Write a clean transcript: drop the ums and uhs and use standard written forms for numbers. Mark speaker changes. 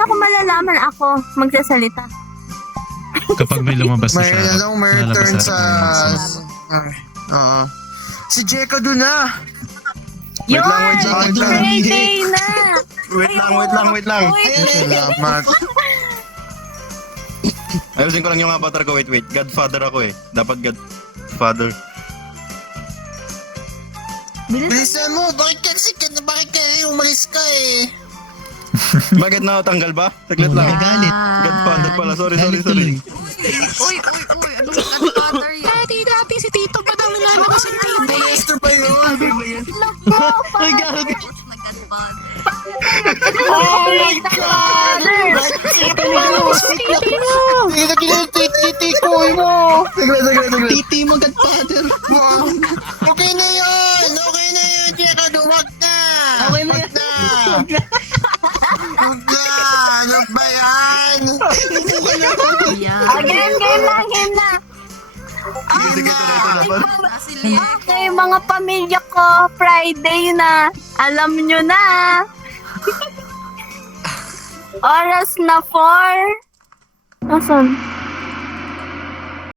Speaker 1: paano ko malalaman ako magsasalita?
Speaker 2: Kapag may lumabas na
Speaker 3: May
Speaker 2: siya.
Speaker 3: ano, may
Speaker 2: lalabas
Speaker 3: turn
Speaker 2: na
Speaker 3: sa...
Speaker 2: rin
Speaker 3: Oo. Si Jeka doon na!
Speaker 1: Yun!
Speaker 3: wait lang.
Speaker 1: Friday na!
Speaker 4: Wait lang.
Speaker 1: Uy,
Speaker 3: Salamat.
Speaker 4: Ayusin ko lang yung avatar ko, wait. Godfather ako eh. Dapat Godfather.
Speaker 3: Bilisan mo! Bakit ka umalis ka eh?
Speaker 4: Bakit na tanggal ba? Saglit lang.
Speaker 5: Nagagalit.
Speaker 4: Godfather pala. Sorry.
Speaker 5: Galit tuloy.
Speaker 6: Uy, ano Godfather yan?
Speaker 5: Dati si Tito pa daw nilalabas yung TV.
Speaker 3: Master ba yun?
Speaker 5: Ay, gago.
Speaker 1: oh my God!
Speaker 3: Titi ko mo! Saglit.
Speaker 5: Titi mo, Godfather.
Speaker 3: Okay na yun, Jeka, duwag na!
Speaker 5: Okay na
Speaker 3: Wag na! Wag na! Ano ba yan?
Speaker 1: Again, game na!
Speaker 4: Sige, ito na.
Speaker 1: Okay, mga pamilya ko, Friday na. Alam nyo na. Oras na 4. Asan?